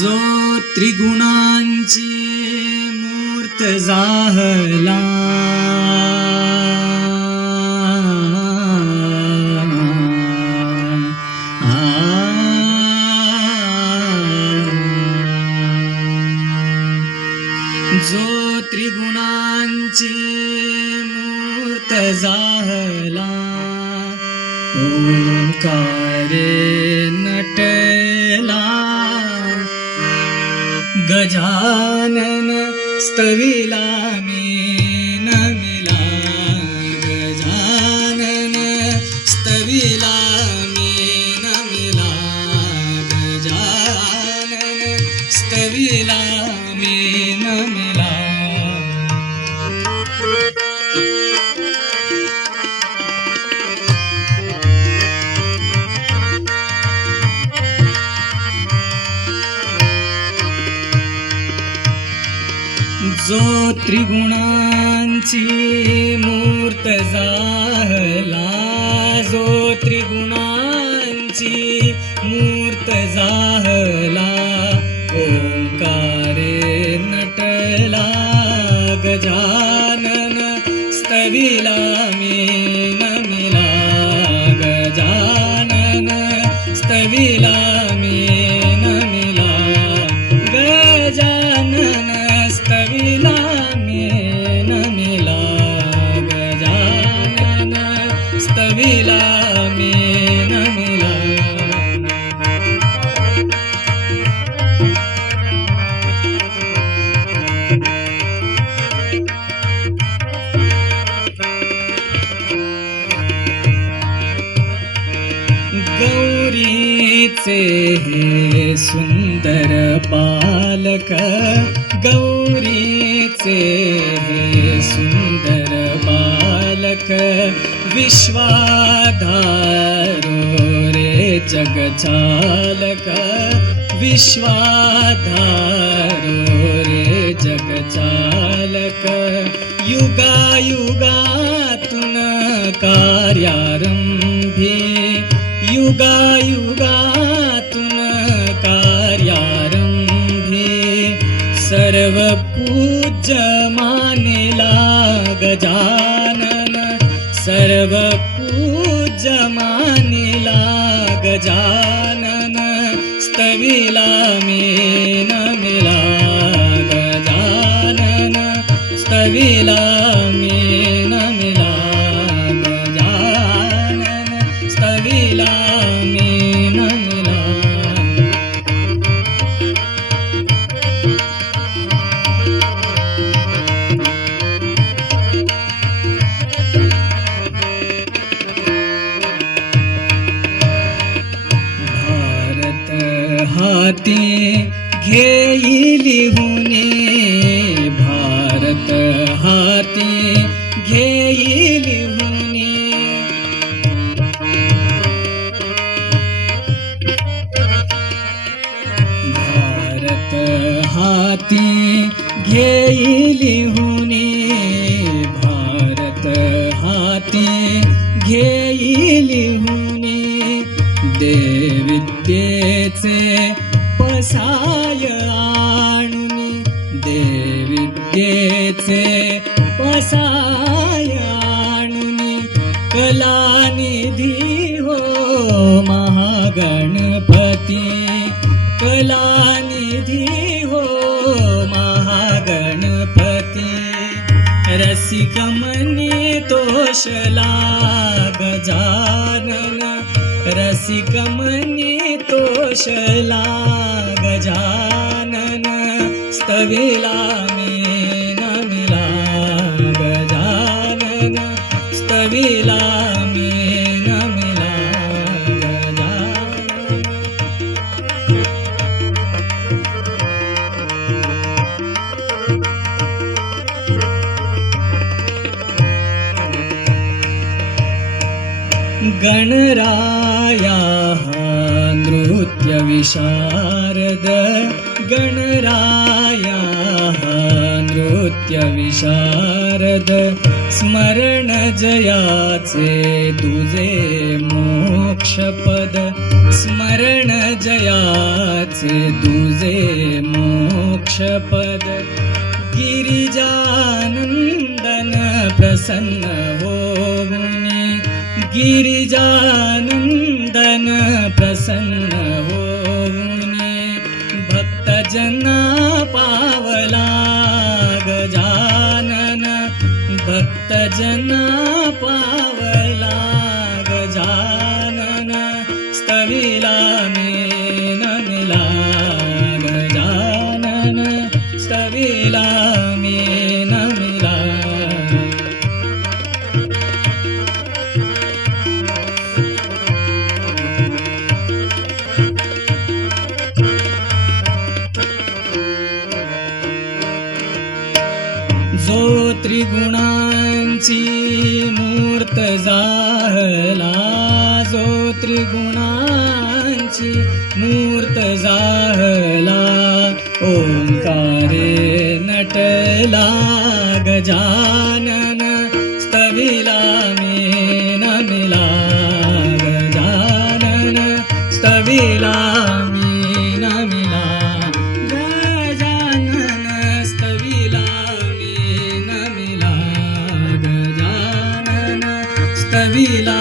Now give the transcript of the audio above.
जो त्रिगुणांची मूर्त जाहला, जो त्रिगुणांची मूर्त जाहला, ओंकारे नटला, गजानन स्तविला नमिला, गजानन स्तविला नमिला, गजानन स्तविला नमिला. जो त्रिगुणांची मूर्त जाहला, जो त्रिगुणांची मूर्त जाहला, ओंकारे नटला, गजानन स्तविला नमिला, गजानन स्तविला नमिला, गजानन स्तविला नमिला, गजानन स्तविला नमिला. गौरीचे हे सुंदर बालक, गौरीचे हे सुंदर बालक, विश्वाधारो रे जगचालक, विश्वाधारो रे जगचालक, युगायुगातून कार्यारंभी, युगायुगातून कार्यारंभी, सर्व पूज्य मानिला गजानन, सर्व पूज्य मानिला गजानन, स्तविला नमिला, गजानन स्तविला नमिला, गजानन स्तविला नमिला. भारत हाती घेईली हुने, भारत हाती घेईली हुने, भारत हाती घेईली हुने, भारत हाती घेईली हुने, देविद्येचे पसाय आणुनी, देविद्येचे पसाय आणुनी, कलानिधी हो महागणपती, कलानिधी हो महागणपती, रसिक मनी तोषला गजानन, रसिक मनी तोषला गजानन, स्तविला नमिला, गजानन स्तविला नमिला, गजानन. गणराया नृत्य विशारद गणराया नृत्य विशारद स्मरण जयाचे तुझे मोक्षपद स्मरण जयाचे तुझे मोक्षपद गिरिजानंदन प्रसन्न होऊनी गिरिजानंदन प्रसन्न होऊनी भक्तजना पावला गजानन भक्तजना पावला गजानन स्तविला मे नमिला गजानन स्तविला मे नमिला जो त्रिगुणांची मूर्त जाहला जो त्रिगुणांची मूर्त जाहला ओंकारे नटला गजानन स्तविला मे नमिला गजानन स्तविला मे नमिला गजानन स्तविला मे नमिला गजानन स्तविला